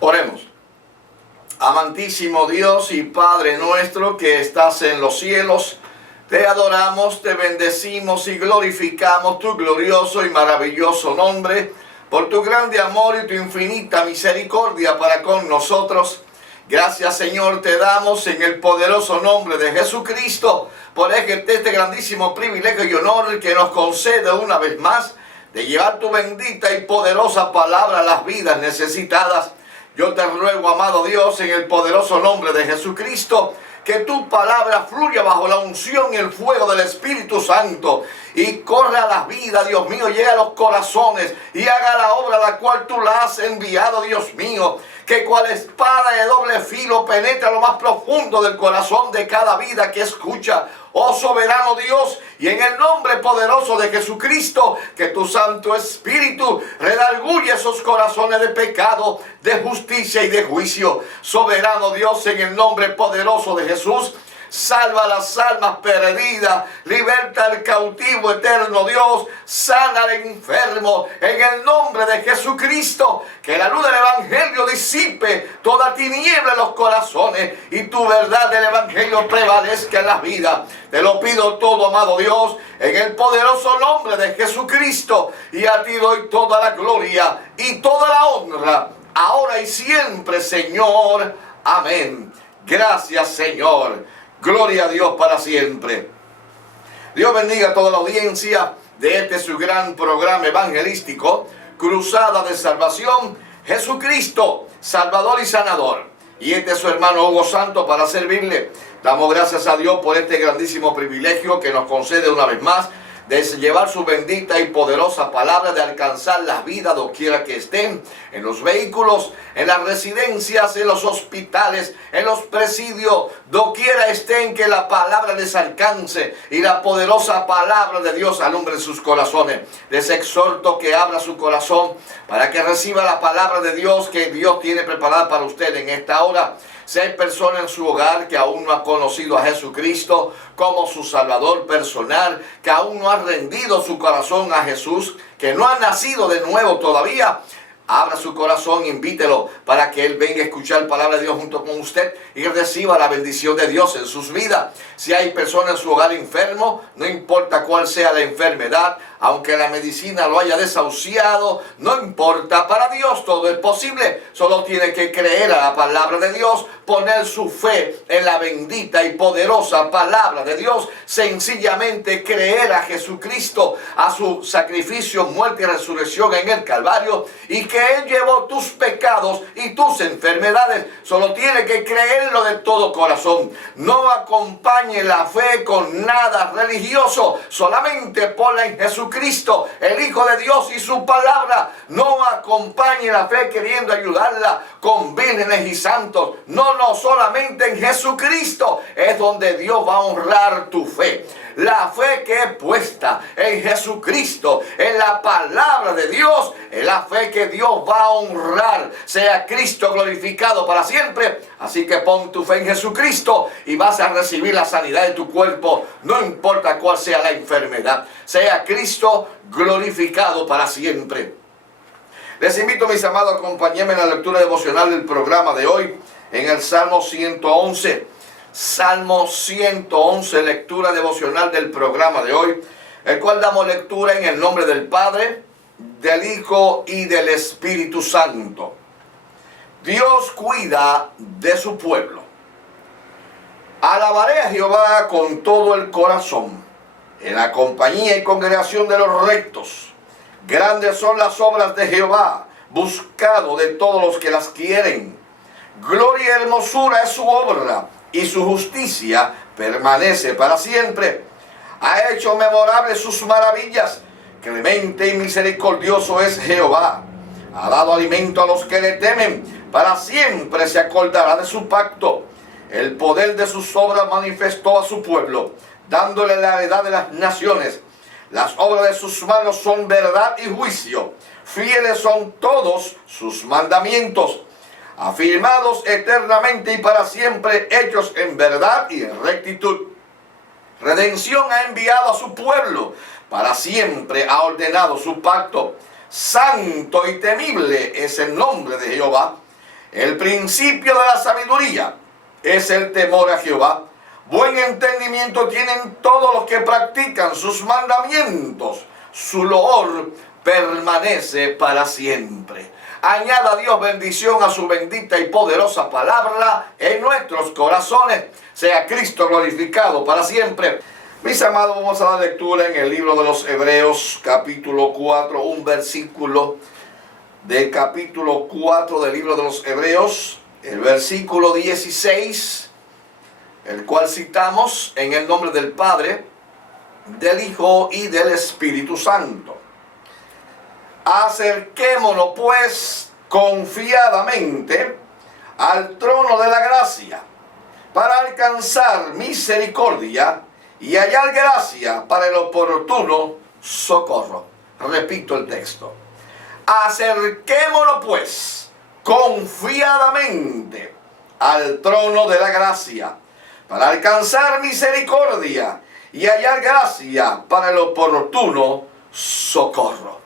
Oremos. Amantísimo Dios y Padre nuestro que estás en los cielos, te adoramos, te bendecimos y glorificamos tu glorioso y maravilloso nombre por tu grande amor y tu infinita misericordia para con nosotros. Gracias, Señor, te damos en el poderoso nombre de Jesucristo por este grandísimo privilegio y honor que nos concede una vez más de llevar tu bendita y poderosa palabra a las vidas necesitadas. Yo te ruego, amado Dios, en el poderoso nombre de Jesucristo, que tu palabra fluya bajo la unción y el fuego del Espíritu Santo y corra a las vidas, Dios mío, llegue a los corazones y haga la obra a la cual tú la has enviado, Dios mío. Que cual espada de doble filo penetra lo más profundo del corazón de cada vida que escucha. Oh soberano Dios, y en el nombre poderoso de Jesucristo, que tu Santo Espíritu redarguye esos corazones de pecado, de justicia y de juicio. Soberano Dios, en el nombre poderoso de Jesús, salva las almas perdidas, liberta al cautivo eterno Dios, sana al enfermo, en el nombre de Jesucristo, que la luz del Evangelio disipe toda tiniebla en los corazones y tu verdad del Evangelio prevalezca en las vidas. Te lo pido todo, amado Dios, en el poderoso nombre de Jesucristo, y a ti doy toda la gloria y toda la honra, ahora y siempre, Señor. Amén. Gracias, Señor. Gloria a Dios para siempre. Dios bendiga a toda la audiencia de este su gran programa evangelístico, Cruzada de Salvación, Jesucristo, Salvador y Sanador. Y este es su hermano Hugo Santos para servirle. Damos gracias a Dios por este grandísimo privilegio que nos concede una vez más de llevar su bendita y poderosa palabra, de alcanzar las vidas doquiera que estén, en los vehículos, en las residencias, en los hospitales, en los presidios, doquiera estén, que la palabra les alcance y la poderosa palabra de Dios alumbre sus corazones. Les exhorto que abra su corazón para que reciba la palabra de Dios que Dios tiene preparada para usted en esta hora. Si hay personas en su hogar que aún no ha conocido a Jesucristo como su Salvador personal, que aún no ha rendido su corazón a Jesús, que no ha nacido de nuevo todavía, abra su corazón, invítelo para que Él venga a escuchar palabra de Dios junto con usted y reciba la bendición de Dios en sus vidas. Si hay personas en su hogar enfermo, no importa cuál sea la enfermedad, aunque la medicina lo haya desahuciado, no importa, para Dios todo es posible. Solo tiene que creer a la palabra de Dios, poner su fe en la bendita y poderosa palabra de Dios, sencillamente creer a Jesucristo, a su sacrificio, muerte y resurrección en el Calvario, y que Él llevó tus pecados y tus enfermedades. Solo tiene que creerlo de todo corazón. No acompañe la fe con nada religioso, solamente ponla en Jesucristo, el Hijo de Dios y su palabra. No acompañe la fe queriendo ayudarla con vírgenes y santos. No, solamente en Jesucristo es donde Dios va a honrar tu fe. La fe que es puesta en Jesucristo, en la palabra de Dios, es la fe que Dios va a honrar. Sea Cristo glorificado para siempre. Así que pon tu fe en Jesucristo y vas a recibir la sanidad de tu cuerpo, no importa cuál sea la enfermedad. Sea Cristo glorificado para siempre. Les invito, mis amados, a acompañarme en la lectura devocional del programa de hoy, en el Salmo 111. Salmo 111, lectura devocional del programa de hoy, el cual damos lectura en el nombre del Padre, del Hijo y del Espíritu Santo. Dios cuida de su pueblo. Alabaré a Jehová con todo el corazón, en la compañía y congregación de los rectos. Grandes son las obras de Jehová, buscado de todos los que las quieren. Gloria y hermosura es su obra, y su justicia permanece para siempre. Ha hecho memorables sus maravillas. Clemente y misericordioso es Jehová. Ha dado alimento a los que le temen. Para siempre se acordará de su pacto. El poder de sus obras manifestó a su pueblo, dándole la heredad de las naciones. Las obras de sus manos son verdad y juicio. Fieles son todos sus mandamientos, afirmados eternamente y para siempre, hechos en verdad y en rectitud. Redención ha enviado a su pueblo, para siempre ha ordenado su pacto. Santo y temible es el nombre de Jehová. El principio de la sabiduría es el temor a Jehová. Buen entendimiento tienen todos los que practican sus mandamientos. Su loor permanece para siempre. Añada a Dios bendición a su bendita y poderosa palabra en nuestros corazones. Sea Cristo glorificado para siempre. Mis amados, vamos a dar lectura en el libro de los Hebreos, capítulo 4, un versículo del capítulo 4 del libro de los Hebreos, el versículo 16, el cual citamos en el nombre del Padre, del Hijo y del Espíritu Santo. Acerquémonos pues confiadamente al trono de la gracia para alcanzar misericordia y hallar gracia para el oportuno socorro. Repito el texto. Acerquémonos pues confiadamente al trono de la gracia para alcanzar misericordia y hallar gracia para el oportuno socorro.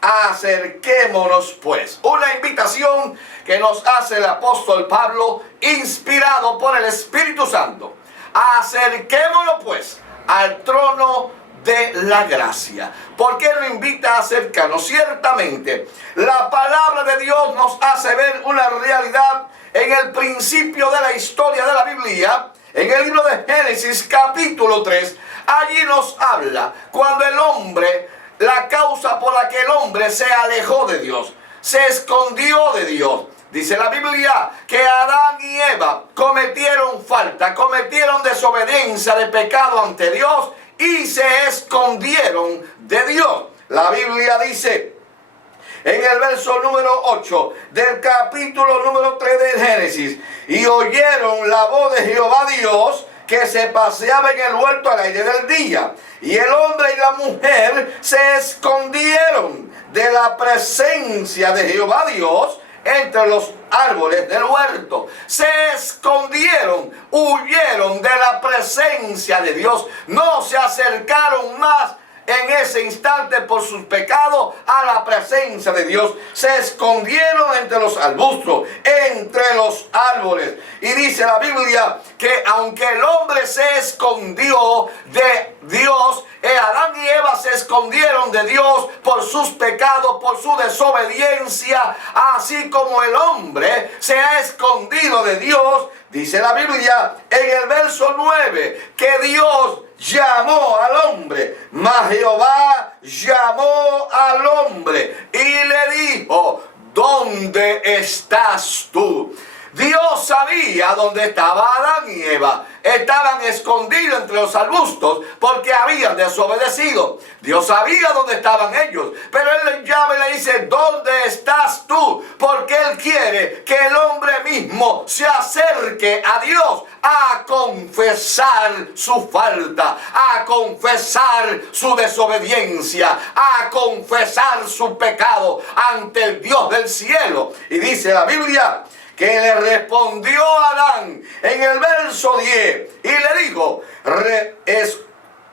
Acerquémonos pues. Una invitación que nos hace el apóstol Pablo, inspirado por el Espíritu Santo. Acerquémonos pues al trono de la gracia. ¿Por qué nos invita a acercarnos? Ciertamente, la palabra de Dios nos hace ver una realidad en el principio de la historia de la Biblia. En el libro de Génesis capítulo 3, allí nos habla cuando el hombre, la causa por la que el hombre se alejó de Dios, se escondió de Dios. Dice la Biblia que Adán y Eva cometieron falta, cometieron desobediencia de pecado ante Dios y se escondieron de Dios. La Biblia dice en el verso número 8 del capítulo número 3 de Génesis: y oyeron la voz de Jehová Dios que se paseaba en el huerto al aire del día. Y el hombre y la mujer se escondieron de la presencia de Jehová Dios entre los árboles del huerto. Se escondieron, huyeron de la presencia de Dios. No se acercaron más en ese instante por sus pecados a la presencia de Dios. Se escondieron entre los arbustos, entre los árboles. Y dice la Biblia que aunque el hombre se escondió de Dios, Adán y Eva se escondieron de Dios por sus pecados, por su desobediencia, así como el hombre se ha escondido de Dios. Dice la Biblia en el verso 9 que Dios llamó al hombre, mas Jehová llamó al hombre y le dijo: ¿dónde estás tú? Dios sabía dónde estaba Adán y Eva. Estaban escondidos entre los arbustos porque habían desobedecido. Dios sabía dónde estaban ellos, pero Él les llama y le dice: ¿dónde estás tú? Porque Él quiere que el hombre mismo se acerque a Dios a confesar su falta, a confesar su desobediencia, a confesar su pecado ante el Dios del cielo. Y dice la Biblia que le respondió a Adán en el verso 10 y le dijo,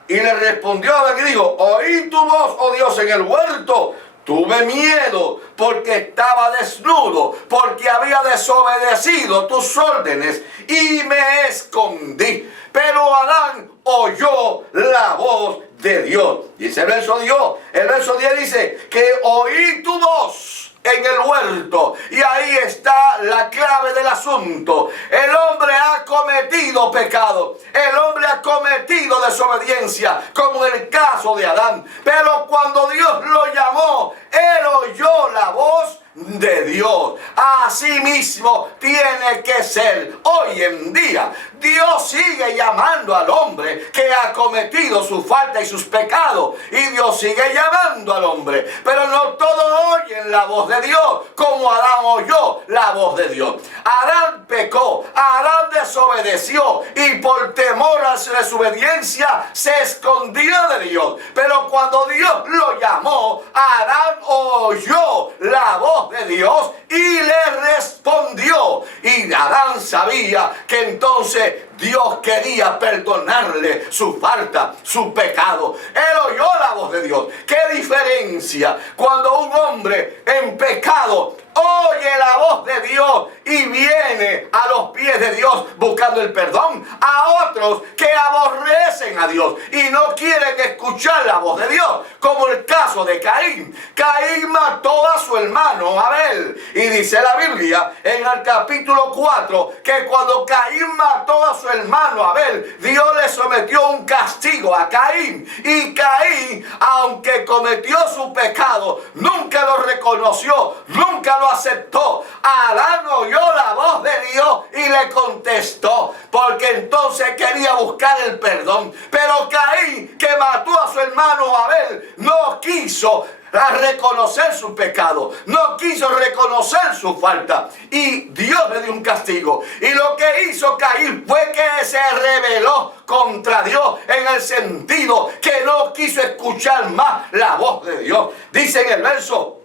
y le respondió a Adán y dijo: oí tu voz, oh Dios, en el huerto. Tuve miedo porque estaba desnudo, porque había desobedecido tus órdenes y me escondí. Pero Adán oyó la voz de Dios. Dice el verso 10 dice que oí tu voz en el huerto. Y ahí está la clave del asunto. El hombre ha cometido pecado. El hombre ha cometido desobediencia, como en el caso de Adán. Pero cuando Dios lo llamó, él oyó la voz de Dios. Así mismo tiene que ser hoy en día. Dios sigue llamando al hombre que ha cometido su falta y sus pecados, y Dios sigue llamando al hombre, pero no todos oyen la voz de Dios como Adán oyó la voz de Dios. Adán pecó, Adán desobedeció, y por temor a su desobediencia se escondió de Dios. Pero cuando Dios lo llamó, Adán oyó la voz de Dios y le respondió. Y Adán sabía que entonces Dios quería perdonarle su falta, su pecado. Él oyó la voz de Dios. ¿Qué diferencia cuando un hombre en pecado oye la voz de Dios y viene a los pies de Dios buscando el perdón? A otros que aborrecen a Dios y no quieren escuchar la voz de Dios, como el caso de Caín. Caín mató a su hermano Abel, y dice la Biblia en el capítulo 4 que cuando Caín mató a su hermano Abel, Dios le sometió un castigo a Caín, y Caín, aunque cometió su pecado, nunca lo reconoció, nunca lo aceptó. Adán oyó la voz de Dios y le contestó, porque entonces quería buscar el perdón. Pero Caín, que mató a su hermano Abel, no quiso reconocer su pecado, no quiso reconocer su falta, y Dios le dio un castigo. Y lo que hizo Caín fue que se rebeló contra Dios, en el sentido que no quiso escuchar más la voz de Dios. Dice en el verso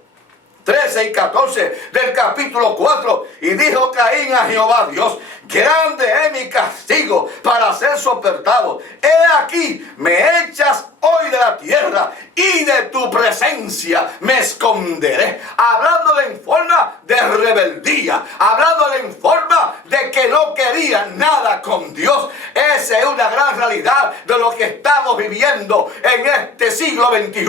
13 y 14 del capítulo 4, y dijo Caín a Jehová Dios: grande es mi castigo para ser soportado. He aquí, me echas hoy de la tierra, y de tu presencia me esconderé. Hablándole en forma de rebeldía, hablándole en forma de que no quería nada con Dios. Esa es una gran realidad de lo que estamos viviendo en este siglo XXI,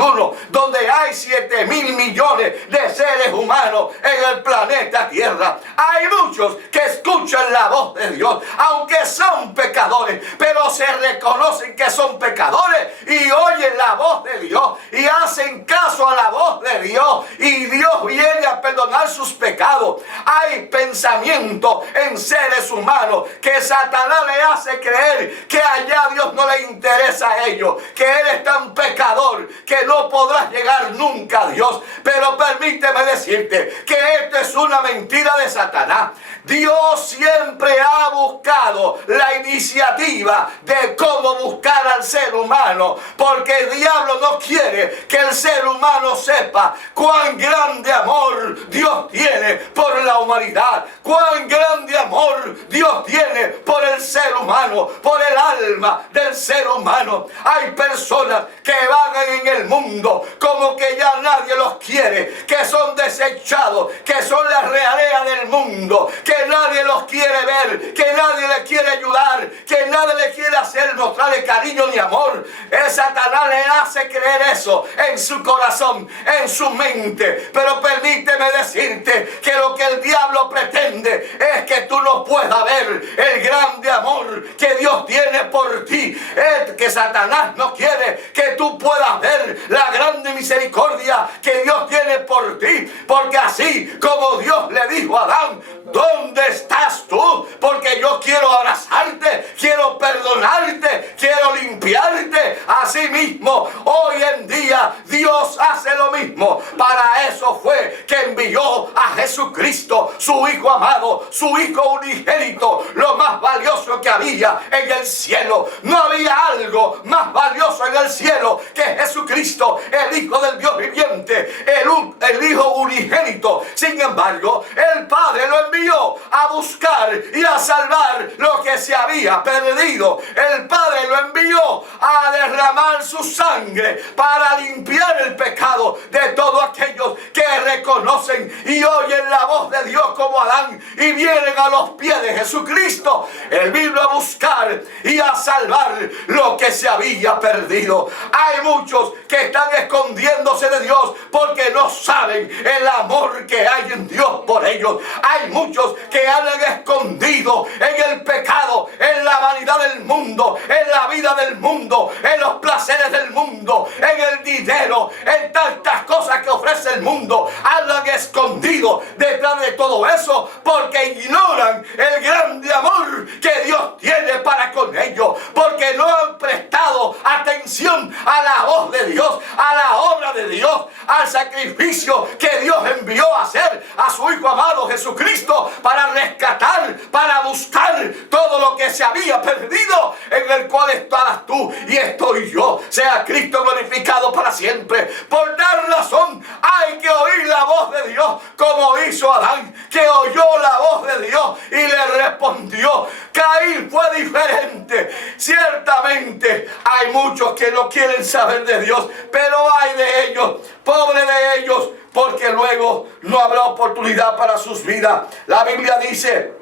donde hay 7.000 millones de seres humanos en el planeta Tierra. Hay muchos que escuchan la voz de Dios, aunque son pecadores, pero se reconocen que son pecadores y oyen la voz de Dios y hacen caso a la voz de Dios, y Dios viene a perdonar sus pecados. Hay pensamientos en seres humanos que Satanás le hace creer que allá Dios no le interesa a ellos, que Él es tan pecador que no podrás llegar nunca a Dios. Pero permíteme decirte que esto es una mentira de Satanás. Dios siempre ha buscado la iniciativa de cómo buscar al ser humano, porque el diablo no quiere que el ser humano sepa cuán grande amor Dios tiene por la humanidad, cuán grande amor Dios tiene por el ser humano, por el alma del ser humano. Hay personas que vagan en el mundo como que ya nadie los quiere, que son desechados, que son la realea del mundo, que nadie los quiere ver, que nadie le quiere ayudar, que nadie le quiere hacer mostrarle cariño ni amor. Satanás le hace creer eso en su corazón, en su mente. Pero permíteme decirte que lo que el diablo pretende es que tú no puedas ver el grande amor que Dios tiene por ti. Es que Satanás no quiere que tú puedas ver la grande misericordia que Dios tiene por ti, porque así como Dios le dijo a Adán: ¿dónde estás tú? Porque yo quiero abrazarte, quiero perdonarte, quiero limpiarte. Así mismo, hoy en día Dios hace lo mismo. Para eso fue que envió a Jesucristo, su Hijo amado, su Hijo unigénito, lo más valioso que había en el cielo. No había algo más valioso en el cielo que Jesucristo, el Hijo del Dios viviente, el Hijo unigénito. Sin embargo, el Padre lo envió a buscar y a salvar lo que se había perdido. El Padre lo envió a derramar su sangre para limpiar el pecado de todos aquellos que reconocen y oyen la voz de Dios como Adán y vienen a los pies de Jesucristo. Él vino a buscar y a salvar lo que se había perdido. Hay muchos que están escondiéndose de Dios porque no saben el amor que hay en Dios por ellos. Hay muchos que andan escondidos en el pecado, en la vanidad del mundo, en la vida del mundo, en los placeres del mundo, en el dinero, en tantas cosas que ofrece el mundo. Andan escondidos detrás de todo eso porque ignoran el grande amor que Dios tiene para con ellos, porque no han prestado atención a la voz de Dios, a la obra de Dios, al sacrificio que Dios envió a hacer a su Hijo amado Jesucristo para rescatar, para buscar todo lo que se había perdido, en el cual estabas tú y estoy yo. Sea Cristo glorificado para siempre. Por tal razón hay que oír la voz de Dios como hizo Adán, que oyó la voz de Dios y le respondió. Caín fue diferente. Ciertamente hay muchos que no quieren saber de Dios, pero hay de ellos, pobre de ellos, porque luego no habrá oportunidad para sus vidas. La Biblia dice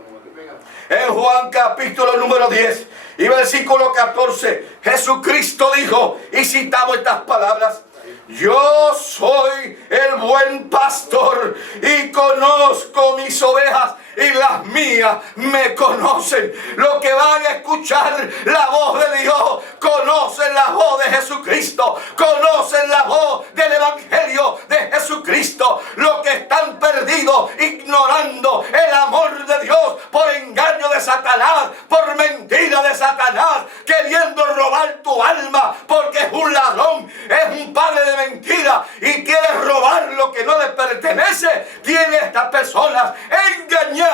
en Juan capítulo número 10 y versículo 14, Jesucristo dijo, y citamos estas palabras: yo soy el buen pastor y conozco mis ovejas y las mías me conocen. Los que van a escuchar la voz de Dios conocen la voz de Jesucristo, conocen la voz del Evangelio de Jesucristo. Los que están perdidos, ignorando el amor de Dios por engaño de Satanás, por mentira de Satanás, queriendo robar tu alma porque es un ladrón, es un padre de mentira y quiere robar lo que no le pertenece. Tiene estas personas engañadas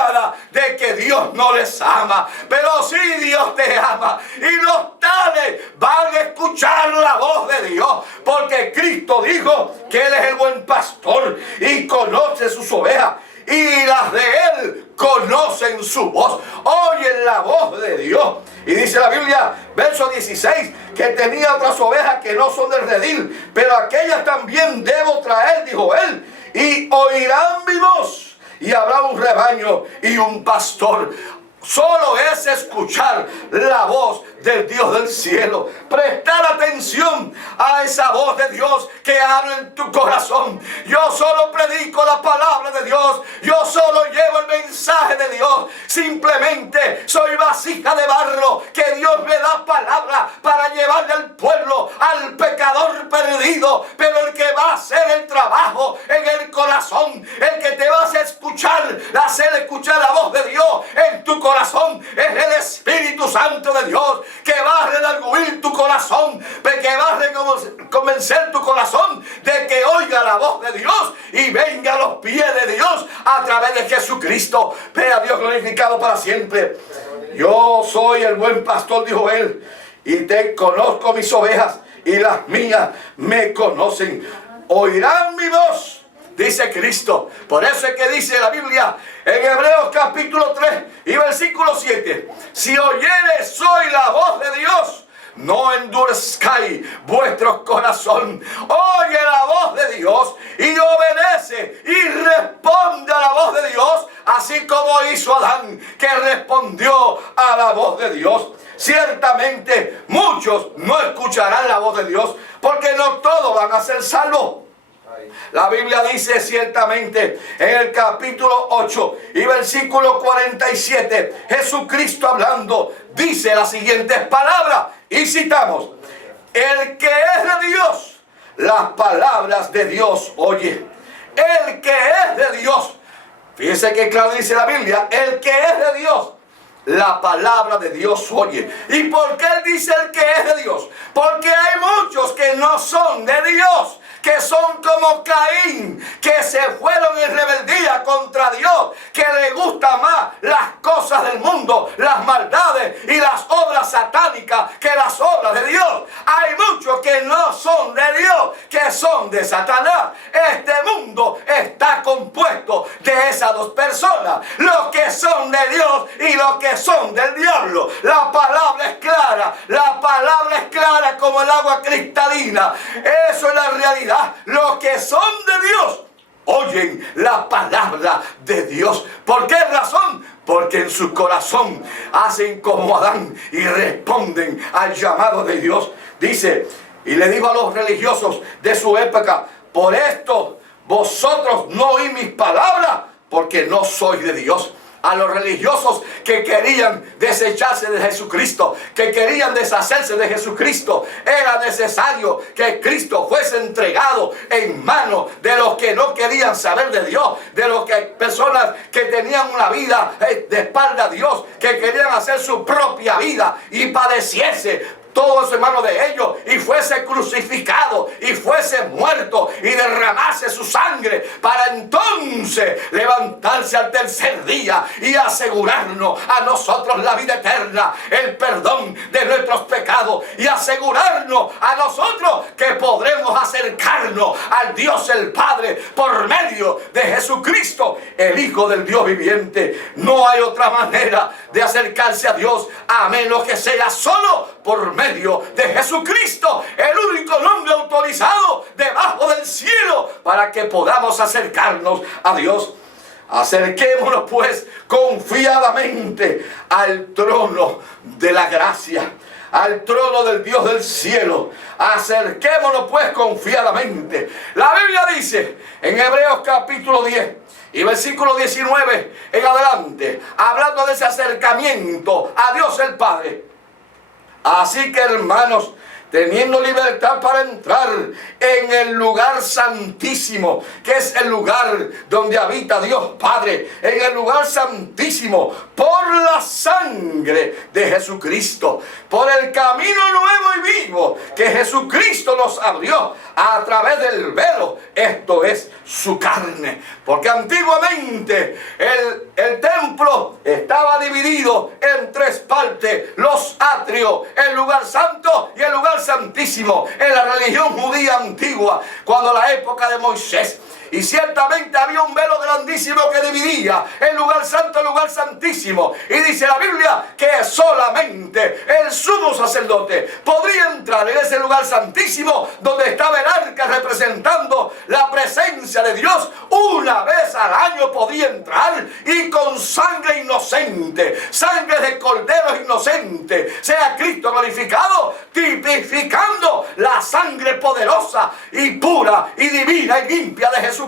de que Dios no les ama, pero sí Dios te ama, y los tales van a escuchar la voz de Dios, porque Cristo dijo que Él es el buen pastor y conoce sus ovejas, y las de Él conocen su voz, oyen la voz de Dios. Y dice la Biblia, verso 16, que tenía otras ovejas que no son del redil, pero aquellas también debo traer, dijo Él, y oirán mi voz. Y habrá un rebaño y un pastor. Solo es escuchar la voz del Dios del cielo. Prestar atención a esa voz de Dios que habla en tu corazón. Yo solo predico la palabra de Dios. Yo solo llevo el mensaje de Dios. Simplemente soy vasija de barro que Dios me da palabra para llevarle al pueblo, al pecador perdido. Pero el que va a hacer el trabajo en el corazón, el que te va a hacer escuchar la voz de Dios en tu corazón, es el Espíritu Santo de Dios, que va a redarguir tu corazón, que va a convencer tu corazón de que oiga la voz de Dios y venga a los pies de Dios a través de Jesucristo. Vea Dios glorificado para siempre. Yo soy el buen pastor, dijo Él, y te conozco mis ovejas y las mías me conocen. Oirán mi voz, dice Cristo. Por eso es que dice la Biblia en Hebreos capítulo 3 y versículo 7: si oyeres hoy la voz de Dios, no endurezcáis vuestro corazón. Oye la voz de Dios y obedece y responde a la voz de Dios, así como hizo Adán, que respondió a la voz de Dios. Ciertamente muchos no escucharán la voz de Dios, porque no todos van a ser salvos. La Biblia dice ciertamente en el capítulo 8 y versículo 47, Jesucristo hablando, dice las siguientes palabras, y citamos: el que es de Dios, las palabras de Dios oye. El que es de Dios, fíjese que claro dice la Biblia, el que es de Dios, la palabra de Dios oye. ¿Y por qué Él dice el que es de Dios? Porque hay muchos que no son de Dios, que son como Caín, que se fueron en rebeldía contra Dios, que le gustan más las cosas del mundo, las maldades y las obras satánicas que las obras de Dios. Hay muchos que no son de Dios, que son de Satanás. Este mundo está compuesto de esas dos personas, los que son de Dios y los que son del diablo. La palabra es clara, la palabra es clara como el agua cristalina. Eso es la realidad. Los que son de Dios oyen la palabra de Dios. ¿Por qué razón? Porque en su corazón hacen como Adán y responden al llamado de Dios. Dice, y le dijo a los religiosos de su época: por esto vosotros no oís mis palabras, porque no sois de Dios. A los religiosos que querían desecharse de Jesucristo, que querían deshacerse de Jesucristo, era necesario que Cristo fuese entregado en manos de los que no querían saber de Dios, de los que personas que tenían una vida de espalda a Dios, que querían hacer su propia vida y padeciese todo eso en manos de ellos y fuese crucificado y fuese muerto y derramase su sangre para entonces levantarse al tercer día y asegurarnos a nosotros la vida eterna, el perdón de nuestros pecados y asegurarnos a nosotros que podremos acercarnos al Dios el Padre por medio de Jesucristo, el Hijo del Dios viviente. No hay otra manera de acercarse a Dios a menos que sea solo por medio de Jesucristo, el único nombre autorizado debajo del cielo para que podamos acercarnos a Dios. Acerquémonos pues confiadamente al trono de la gracia, al trono del Dios del cielo. Acerquémonos pues confiadamente. La Biblia dice en Hebreos capítulo 10 y versículo 19 en adelante, hablando de ese acercamiento a Dios el Padre: así que, hermanos, teniendo libertad para entrar en el lugar santísimo, que es el lugar donde habita Dios Padre, en el lugar santísimo, por la sangre de Jesucristo, por el camino nuevo y vivo que Jesucristo nos abrió a través del velo, esto es su carne. Porque antiguamente el templo estaba dividido en tres partes: los atrios, el lugar santo y el lugar santísimo, en la religión judía antigua, cuando la época de Moisés. Y ciertamente había un velo grandísimo que dividía el lugar santo del lugar santísimo. Y dice la Biblia que solamente el sumo sacerdote podría entrar en ese lugar santísimo donde estaba el arca representando la presencia de Dios. Una vez al año podía entrar y con sangre inocente, sangre de corderos inocentes, sea Cristo glorificado, tipificando la sangre poderosa y pura y divina y limpia de Jesucristo,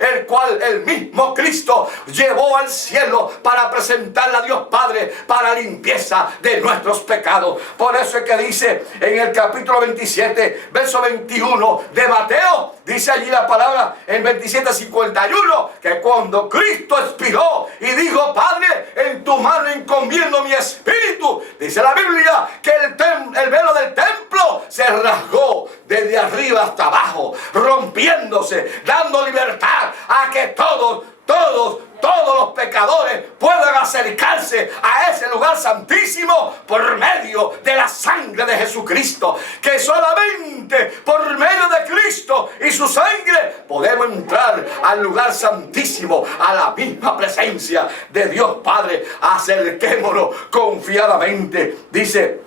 el cual el mismo Cristo llevó al cielo para presentarla a Dios Padre para limpieza de nuestros pecados. Por eso es que dice en el capítulo 27, verso 21 de Mateo, dice allí la palabra en 27:51, que cuando Cristo expiró y dijo: Padre, en tu mano encomiendo mi espíritu, dice la Biblia que el velo del templo se rasgó desde arriba hasta abajo, rompiéndose, dando libertad a que todos los pecadores puedan acercarse a ese lugar santísimo por medio de la sangre de Jesucristo. Que solamente por medio de Cristo y su sangre podemos entrar al lugar santísimo, a la misma presencia de Dios Padre. Acerquémonos confiadamente. Dice: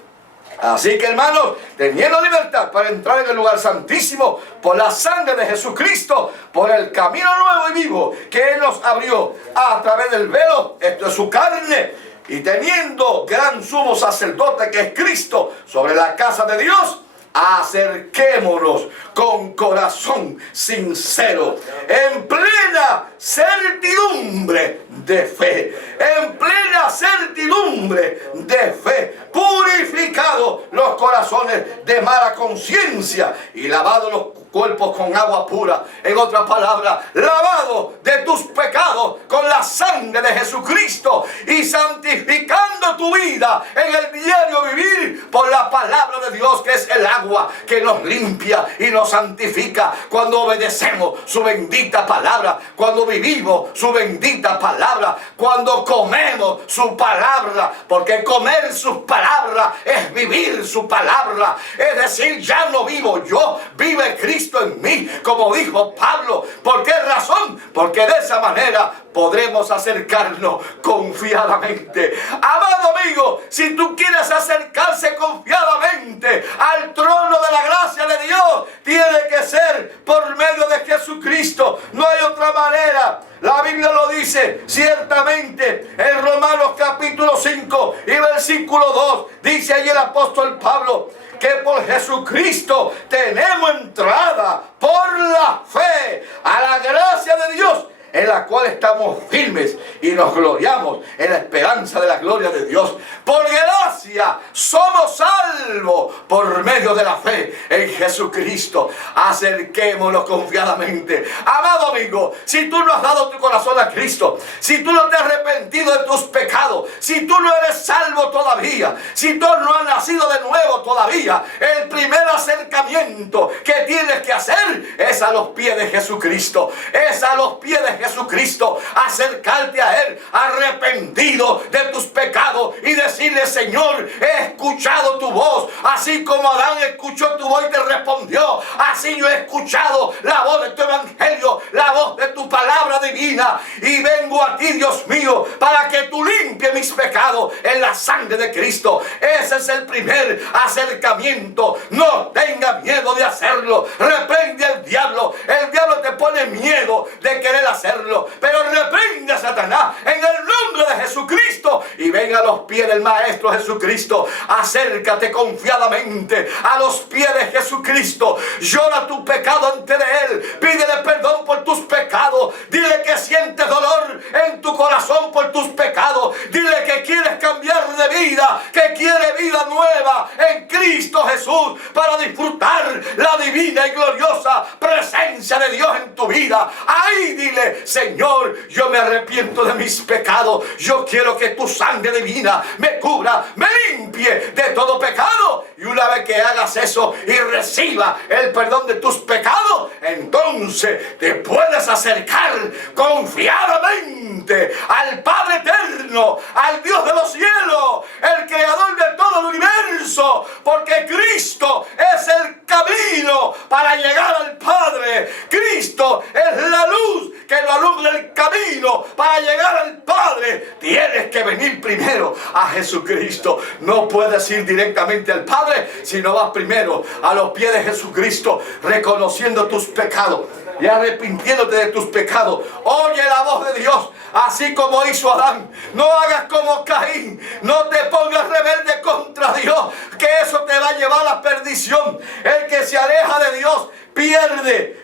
así que, hermanos, teniendo libertad para entrar en el lugar santísimo por la sangre de Jesucristo, por el camino nuevo y vivo que Él nos abrió a través del velo, esto es su carne, y teniendo gran sumo sacerdote que es Cristo sobre la casa de Dios, acerquémonos con corazón sincero, en plena certidumbre de fe, en plena certidumbre de fe, purificados los corazones de mala conciencia y lavados los cuerpos con agua pura. En otra palabra, lavado de tus pecados con la sangre de Jesucristo y santificando tu vida en el diario vivir por la palabra de Dios, que es el agua que nos limpia y nos santifica cuando obedecemos su bendita palabra, cuando vivimos su bendita palabra, cuando comemos su palabra, porque comer sus palabras es vivir su palabra. Es decir, ya no vivo yo, vive Cristo en mí, como dijo Pablo. ¿Por qué razón? Porque de esa manera podremos acercarnos confiadamente. Amado amigo, si tú quieres acercarse confiadamente al trono de la gracia de Dios, tiene que ser por medio de Jesucristo. No hay otra manera. La Biblia lo dice ciertamente en Romanos capítulo 5 y versículo 2. Dice allí el apóstol Pablo que por Jesucristo tenemos entrada por la fe a la gracia de Dios, en la cual estamos firmes y nos gloriamos en la esperanza de la gloria de Dios. Por gracia somos salvos por medio de la fe en Jesucristo. Acerquémonos confiadamente. Amado amigo, si tú no has dado tu corazón a Cristo, si tú no te has arrepentido de tus pecados, si tú no eres salvo todavía, si tú no has nacido de nuevo todavía, el primer acercamiento que tienes que hacer es a los pies de Jesucristo. Es a los pies de Jesucristo, acercarte a Él arrepentido de tus pecados y decirle: Señor, he escuchado tu voz, así como Adán escuchó tu voz y te respondió, así yo he escuchado la voz de tu evangelio, la voz de tu palabra divina, y vengo a ti, Dios mío, para que tú limpies mis pecados en la sangre de Cristo. Ese es el primer acercamiento. No tengas miedo de hacerlo. Reprende al diablo. El diablo te pone miedo de querer hacerlo, pero reprende a Satanás en el nombre de Jesucristo y ven a los pies del Maestro Jesucristo. Acércate confiadamente a los pies de Jesucristo. Llora tu pecado ante de Él. Pídele perdón por tus pecados. Dile que sientes dolor en tu corazón por tus pecados. Dile que quieres cambiar de vida, que quiere vida nueva en Cristo Jesús para disfrutar la divina y gloriosa presencia de Dios en tu vida. Ahí dile: Señor, yo me arrepiento de mis pecados. Yo quiero que tu sangre divina me cubra, me limpie de todo pecado. Y una vez que hagas eso y reciba el perdón de tus pecados, entonces te puedes acercar confiadamente al Padre eterno, al Dios de los cielos, el creador de todo el universo, porque Cristo es el camino para llegar al Padre. Cristo es la luz que lo alumbra el camino para llegar al Padre. Tienes que venir primero a Jesucristo. No puedes ir directamente al Padre si no vas primero a los pies de Jesucristo, reconociendo tus pecados y arrepintiéndote de tus pecados. Oye la voz de Dios, así como hizo Adán. No hagas como Caín. No te pongas rebelde contra Dios, que eso te va a llevar a la perdición. El que se aleja de Dios pierde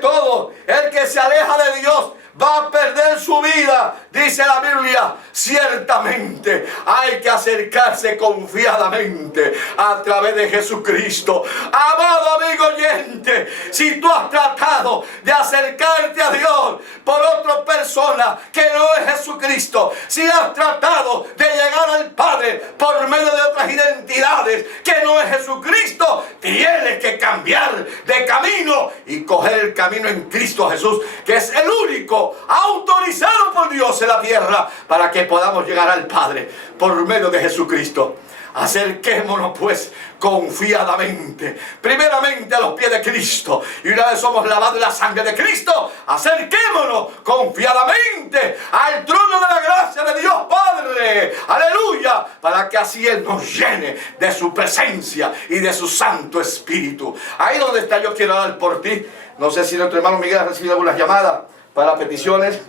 todo. El que se aleja de Dios va a perder su vida. Dice la Biblia: ciertamente hay que acercarse confiadamente a través de Jesucristo. Amado amigo oyente, si tú has tratado de acercarte a Dios por otra persona que no es Jesucristo, si has tratado de llegar al Padre por medio de otras identidades que no es Jesucristo, tienes que cambiar de camino y coger el camino en Cristo Jesús, que es el único autorizado por Dios en la tierra para que podamos llegar al Padre por medio de Jesucristo. Acerquémonos pues confiadamente, primeramente a los pies de Cristo, y una vez somos lavados en la sangre de Cristo, acerquémonos confiadamente al trono de la gracia de Dios Padre, aleluya, para que así Él nos llene de su presencia y de su Santo Espíritu. Ahí donde está, yo quiero orar por ti. No sé si nuestro hermano Miguel ha recibido algunas llamadas para peticiones.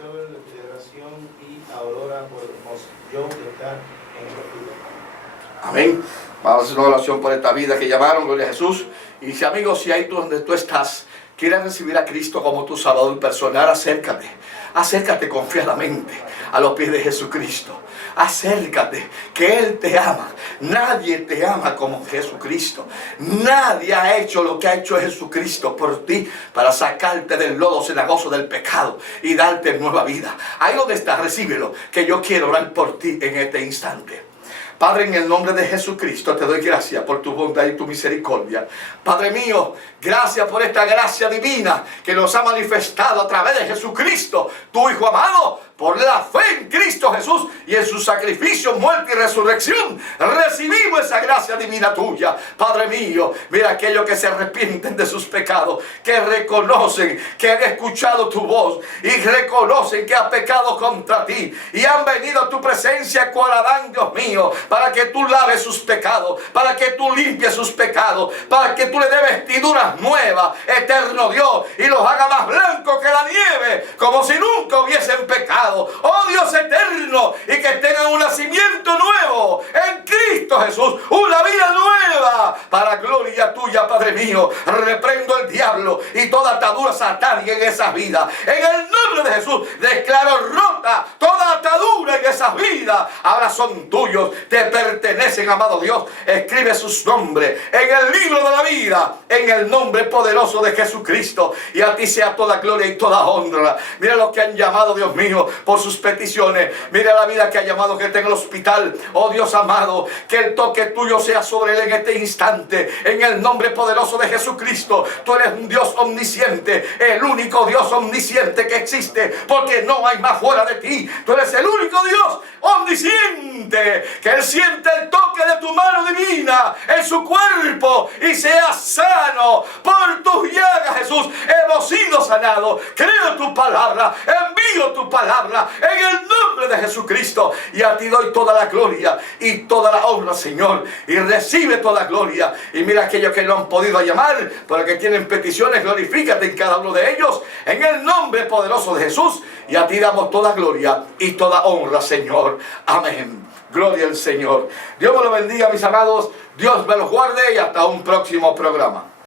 Amén. Vamos a hacer una oración por esta vida que llamaron, gloria a Jesús. Y si, amigos, si ahí donde tú estás quieres recibir a Cristo como tu Salvador personal, acércate confiadamente a los pies de Jesucristo. Acércate, que Él te ama. Nadie te ama como Jesucristo. Nadie ha hecho lo que ha hecho Jesucristo por ti, para sacarte del lodo cenagoso del pecado y darte nueva vida. Ahí donde estás, recíbelo, que yo quiero orar por ti en este instante. Padre, en el nombre de Jesucristo te doy gracias por tu bondad y tu misericordia. Padre mío, gracias por esta gracia divina que nos ha manifestado a través de Jesucristo, tu Hijo amado. Por la fe en Cristo Jesús y en su sacrificio, muerte y resurrección, recibimos esa gracia divina tuya. Padre mío, mira aquellos que se arrepienten de sus pecados, que reconocen que han escuchado tu voz y reconocen que han pecado contra ti y han venido a tu presencia cual Adán, Dios mío, para que tú laves sus pecados, para que tú limpies sus pecados, para que tú le des vestiduras nuevas, eterno Dios, y los haga más blancos que la nieve, como si nunca hubiesen pecado. Oh Dios eterno, y que tengan un nacimiento nuevo en Cristo Jesús, una vida nueva para gloria tuya, Padre. Padre mío, reprendo el diablo y toda atadura satánica en esas vidas. En el nombre de Jesús, declaro rota toda atadura en esas vidas. Ahora son tuyos, te pertenecen, amado Dios. Escribe sus nombres en el libro de la vida, en el nombre poderoso de Jesucristo. Y a ti sea toda gloria y toda honra. Mira los que han llamado, Dios mío, por sus peticiones. Mira la vida que ha llamado, que está en el hospital. Oh Dios amado, que el toque tuyo sea sobre él en este instante, en el nombre poderoso de Jesucristo. Tú eres un Dios omnisciente, el único Dios omnisciente que existe, porque no hay más fuera de ti. Tú eres el único Dios omnisciente, que él siente el toque de tu mano divina en su cuerpo y sea sano por tus llagas. Jesús, hemos sido sanados. Creo tu palabra, envío tu palabra en el nombre de Jesucristo, y a ti doy toda la gloria y toda la honra, Señor, y recibe toda gloria. Y mira aquellos que no han podido llamar, pero que tienen peticiones, glorifícate en cada uno de ellos, en el nombre poderoso de Jesús, y a ti damos toda gloria y toda honra, Señor. Amén. Gloria al Señor. Dios me lo bendiga, mis amados. Dios me los guarde, y hasta un próximo programa.